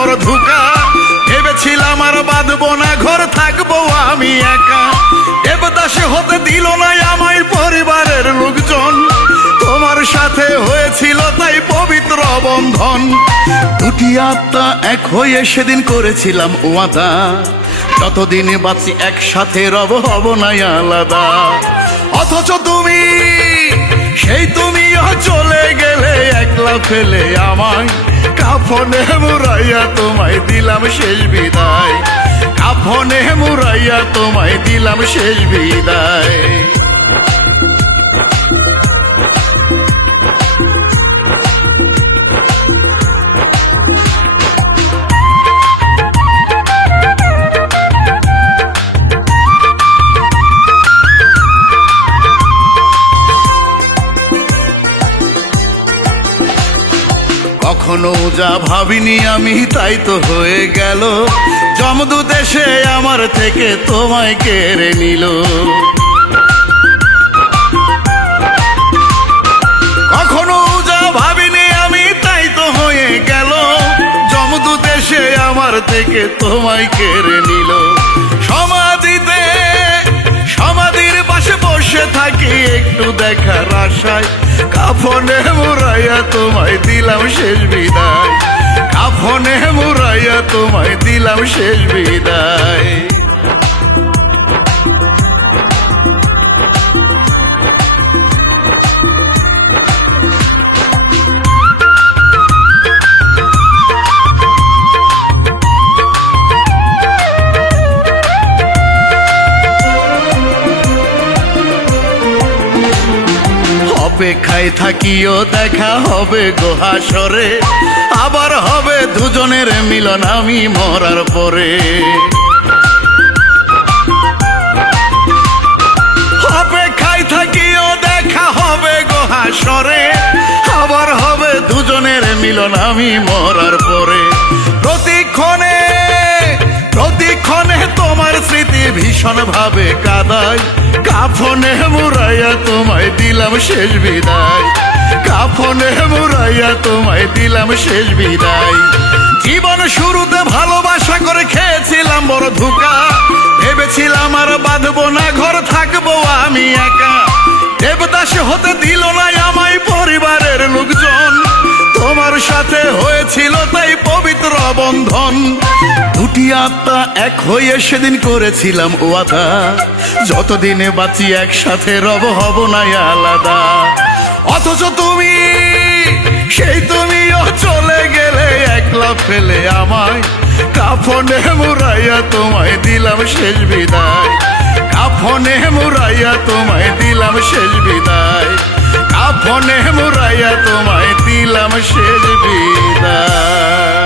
বড় ধোঁকা। ভেবেছিলাম আর বাঁধবো না ঘর, থাকবো আমি একা। দেবদাসে হতে দিল না আমায় পরিবারের লোকজন। তোমার সাথে হয়েছিল তাই পবিত্র বন্ধন। দুটি আত্মা এক হয়ে সেদিন করেছিলাম ওয়াদা, যতদিন বাঁচি একসাথে রব, হব না আলাদা। অথচ তুমি, সেই তুমিও চলে গেলে একলা ফেলে আমায়। কাফনে মুড়াইয়া তোমায় দিলাম শেষ বিদায়। কাফনে মুড়াইয়া তোমায় দিলাম শেষ বিদায়। কখনো যা ভাবিনি আমি তাই তো হয়ে গেল। জমদূত এসে আমার থেকে তোমায় কেড়ে নিল। কখনো যা ভাবিনি আমি তাই তো হয়ে গেল। জমদূত এসে আমার থেকে তোমায় কেড়ে নিল। সমাধিতে, সমাধির পাশে বসে থাকি একটু দেখার আশায়। কাফনে মুড়াইয়া তোমায় দিলাম শেষ বিদায়। কাফনে মুড়াইয়া তোমায় দিলাম শেষ বিদায়। অপেক্ষায় থাকিও দেখা হবে গো হাসরে। আবার হবে দুজনের মিলন আমি মরার পরে। অপেক্ষায় থাকিও দেখা হবে গো হাসরে। আবার হবে দুজনের মিলন আমি মরার পরে। প্রতিক্ষণে, প্রতিক্ষণে তোমার স্মৃতি ভীষণ ভাবে কাদায়। কাফনে মুড়াইয়া তোমায় দিলাম শেষ বিদায়। কাফনে মুড়াইয়া তোমায় দিলাম শেষ বিদায়। জীবন শুরুতে ভালোবাসা করে খেয়েছিলাম বড় ধোঁকা। ভেবেছিলাম আর বাঁধবো না ঘর, থাকবো আমি একা। দেবদাস হতে দিল না আমায় পরিবারের লোকজন। তোমার সাথে হয়েছিল তাই পবিত্র বন্ধন। দুটি আত্মা এক হয়ে সেদিন করেছিলাম ওয়াদা, যতদিনে বাঁচি একসাথে রব, হব না আলাদা। অথচ তুমি, সেই তুমিও চলে গেলে একলা ফেলে আমায়। কাফনে মুড়াইয়া তোমায় দিলাম শেষ বিদায়। কাফনে মুড়াইয়া তোমায় দিলাম শেষ বিদায়। কাফনে মুড়াইয়া তোমায় দিলাম শেষ বিদায়।